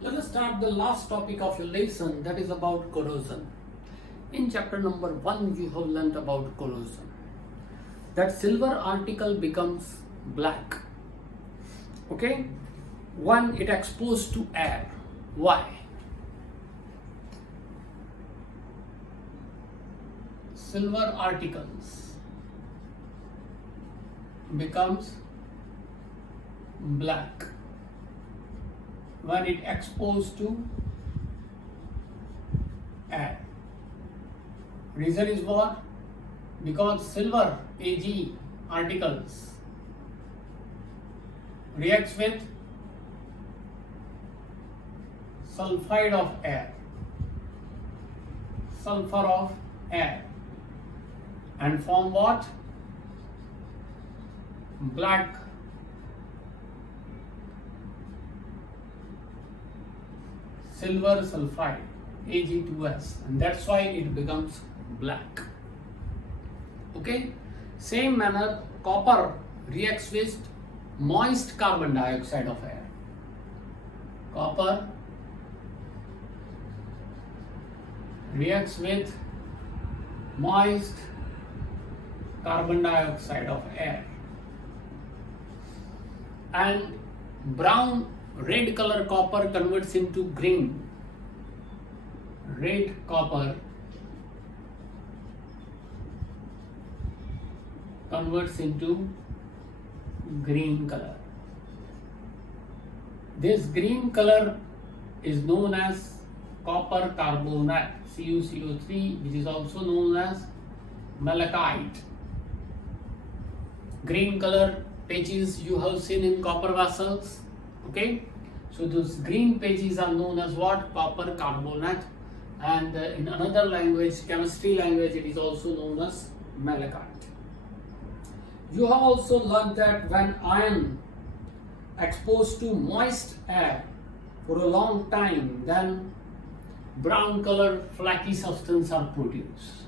Let us start the last topic of your lesson, that is about corrosion. In chapter number 1 you have learnt about corrosion. That silver article becomes black. Okay? When it exposed to air. Why? Silver articles becomes black when it exposed to air. Reason is what? Because silver Ag articles reacts with sulfide of air, sulfur of air, and form what? Black silver sulfide Ag2S, and that's why it becomes black. Okay, same manner copper reacts with moist carbon dioxide of air. Copper reacts with moist carbon dioxide of air, and red color copper converts into green. Red copper converts into green color. This green color is known as copper carbonate, CuCO3, which is also known as malachite. Green color patches you have seen in copper vessels. Okay, so those green patches are known as what? Copper carbonate, and in another language, chemistry language, it is also known as malachite. You have also learned that when iron exposed to moist air for a long time, then brown color flaky substance are produced.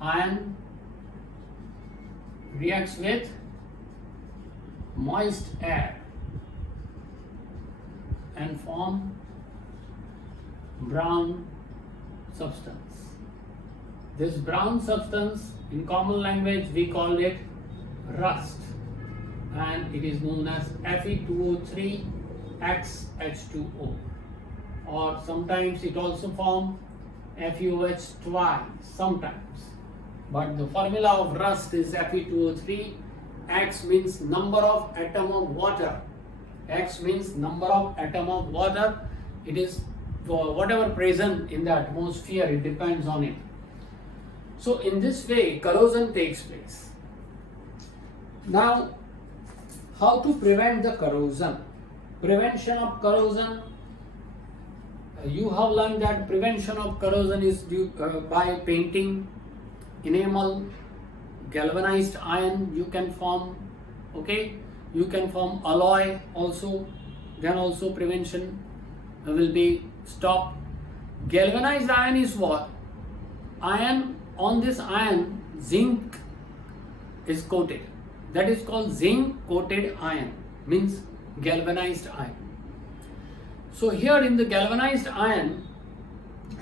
Iron reacts with moist air and form brown substance. This brown substance, in common language we call it rust, and it is known as Fe2O3XH2O, or sometimes it also forms FeOH twice sometimes, but the formula of rust is Fe2O3. X means number of atom of water. X means number of atom of water. It is for whatever present in the atmosphere, it depends on it. So in this way corrosion takes place. Now, how to prevent the corrosion? Prevention of corrosion, you have learned that prevention of corrosion is by painting, enamel, galvanized iron you can form. Okay, you can form alloy also, then also prevention will be stopped. Galvanized iron is what? Iron, on this iron zinc is coated, that is called zinc coated iron, means galvanized iron. So here in the galvanized iron,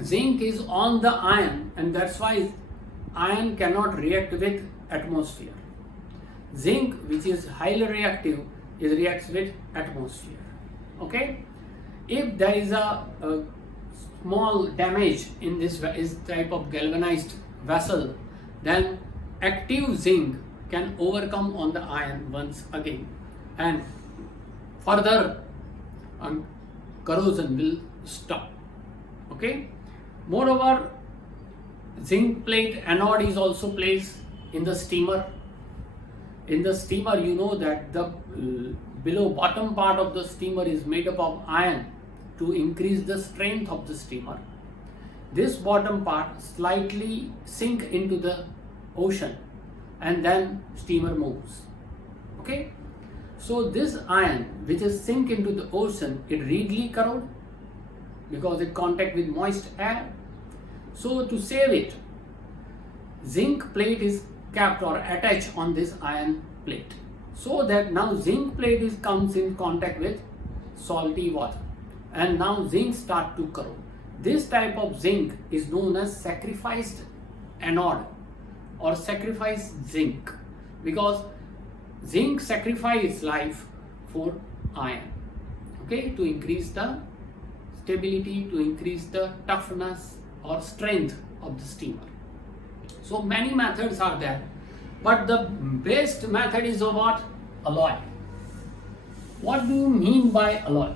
zinc is on the iron, and that's why iron cannot react with atmosphere. Zinc, which is highly reactive, reacts with atmosphere. Okay, if there is a small damage in this type of galvanized vessel, then active zinc can overcome on the iron once again, and further corrosion will stop. Okay, moreover, zinc plate anode is also placed in the steamer. In the steamer, you know that the below bottom part of the steamer is made up of iron to increase the strength of the steamer. This bottom part slightly sink into the ocean, and then steamer moves. Okay, so this iron which is sink into the ocean, it readily corrode because it contact with moist air. So to save it, zinc plate is kept or attached on this iron plate, so that now zinc plate comes in contact with salty water. and now zinc start to corrode. This type of zinc is known as sacrificed anode or sacrificed zinc, because zinc sacrifices life for iron, okay, to increase the stability, to increase the toughness or strength of the steamer. So many methods are there, but the best method is what? Alloy. What do you mean by alloy?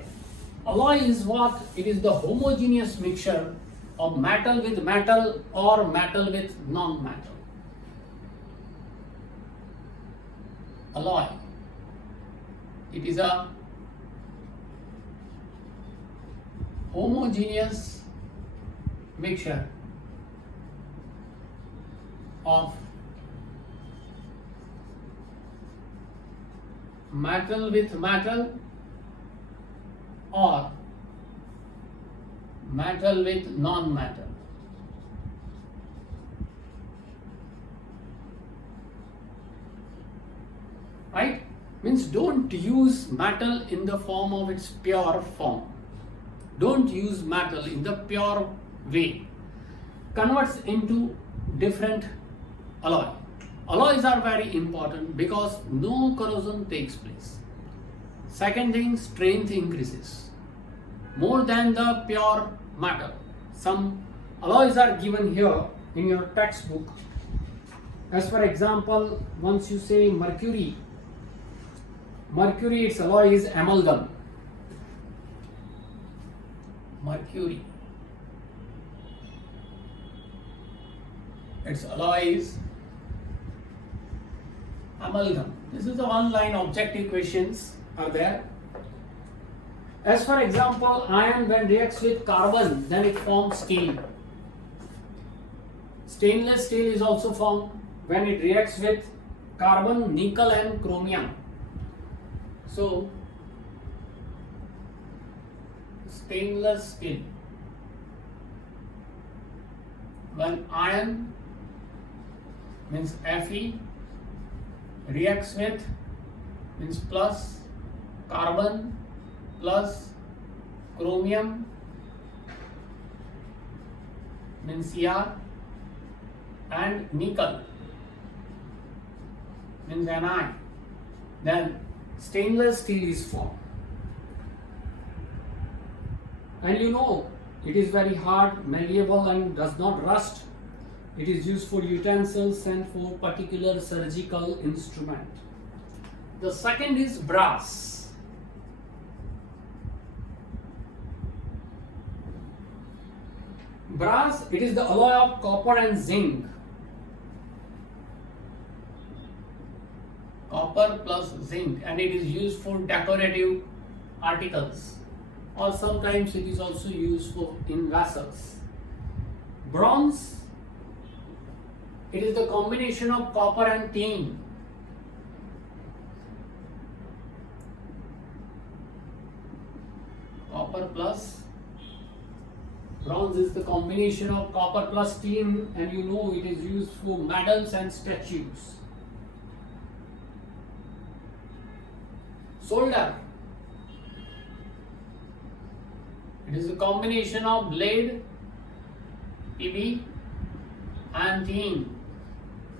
Alloy is what? It is the homogeneous mixture of metal with metal or metal with non-metal. Alloy. It is a homogeneous mixture of metal with metal or metal with non-metal. Right? Means don't use metal in the form of its pure form. Don't use metal in the pure way. Converts into different alloy. Alloys are very important because no corrosion takes place. Second thing, strength increases more than the pure metal. Some alloys are given here in your textbook. As for example, once you say mercury, its alloy is amalgam. Mercury, its alloy is amalgam. This is the one line objective questions are there. As for example, iron when reacts with carbon, then it forms steel. Stainless steel is also formed when it reacts with carbon, nickel and chromium. So stainless steel, when iron means Fe reacts with means plus carbon plus chromium means Cr and nickel means Ni, then stainless steel is formed. And you know it is very hard, malleable and does not rust. It is used for utensils and for particular surgical instrument. The second is brass. Brass, it is the alloy of copper and zinc. Copper plus zinc, and it is used for decorative articles, or sometimes it is also used for in vessels. Bronze, it is the combination of copper and tin. Copper plus bronze is the combination of copper plus tin, and you know it is used for medals and statues. Solder, it is a combination of lead, Pb and tin,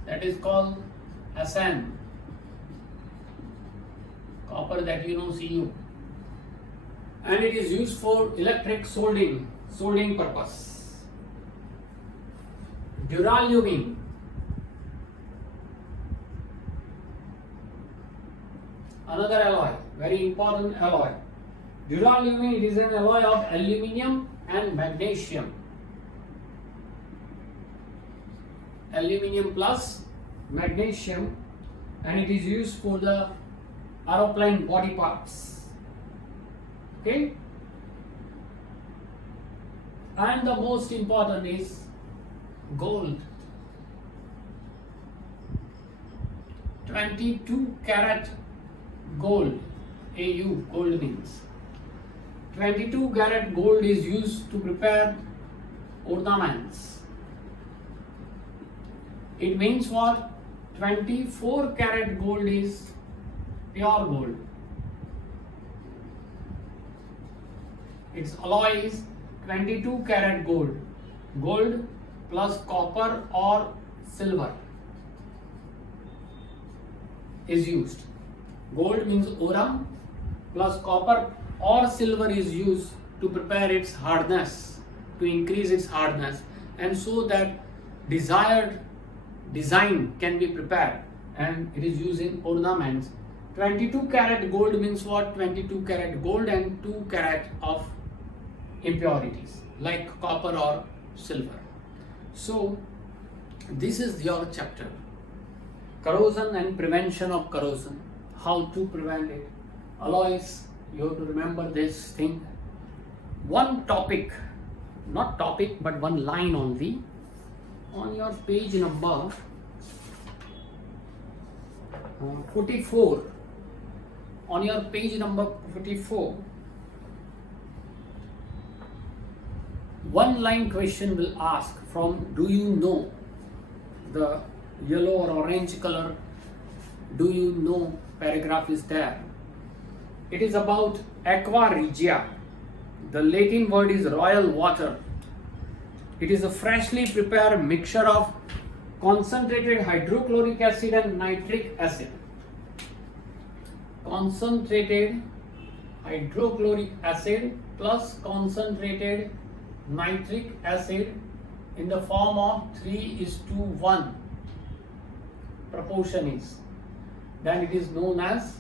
that is called Sn. Copper, that you know, Cu, and it is used for electric soldering purpose. Duralumin, another alloy, very important alloy. Duralumin, it is an alloy of aluminium and magnesium. Aluminium plus magnesium, and it is used for the aeroplane body parts. Okay? And the most important is gold. 22 karat gold. AU, gold means 22 karat gold is used to prepare ornaments. It means what? 24 karat gold is pure gold. its alloy is 22 karat gold. Gold plus copper or silver is used. Gold means aurum plus copper or silver is used to prepare its hardness, to increase its hardness, and so that desired design can be prepared, and it is used in ornaments. 22 karat gold means what? 22 karat gold and 2 karat of impurities like copper or silver. So this is your chapter, corrosion and prevention of corrosion, how to prevent it. Alloys, you have to remember this thing. One topic, not topic but one line only on your page number 44. On your page number 44, one line question will ask from do you know, the yellow or orange color do you know paragraph is there. It is about aqua regia. The Latin word is royal water. It is a freshly prepared mixture of concentrated hydrochloric acid and nitric acid. Concentrated hydrochloric acid plus concentrated nitric acid in the form of 3:1 proportion is, then it is known as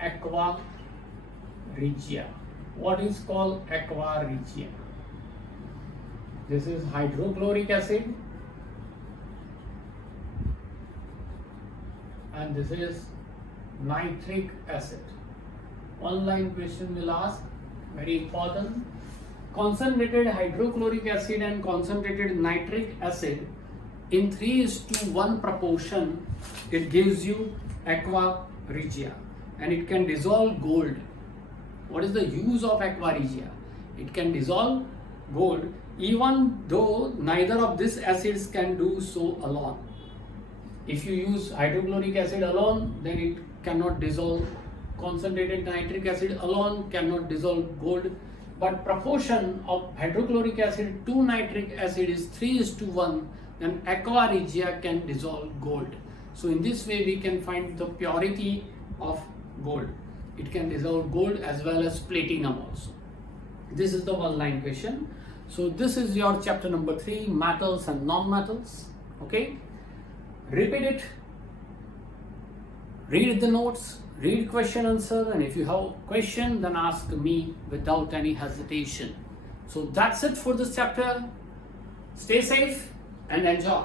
aqua regia. What is called aqua regia? This is hydrochloric acid and this is nitric acid. One line question will ask, very important. Concentrated hydrochloric acid and concentrated nitric acid in 3:1 proportion, it gives you aqua regia and it can dissolve gold. What is the use of aqua regia? It can dissolve gold even though neither of these acids can do so alone. If you use hydrochloric acid alone, then it cannot dissolve. Concentrated nitric acid alone cannot dissolve gold. But proportion of hydrochloric acid to nitric acid is 3:1, then aqua regia can dissolve gold. So in this way we can find the purity of gold. It can dissolve gold as well as platinum also. This is the one line question. So this is your chapter number 3, metals and non-metals. Okay, repeat it, read the notes, read question answer, and if you have question then ask me without any hesitation. So that's it for this chapter. Stay safe and enjoy.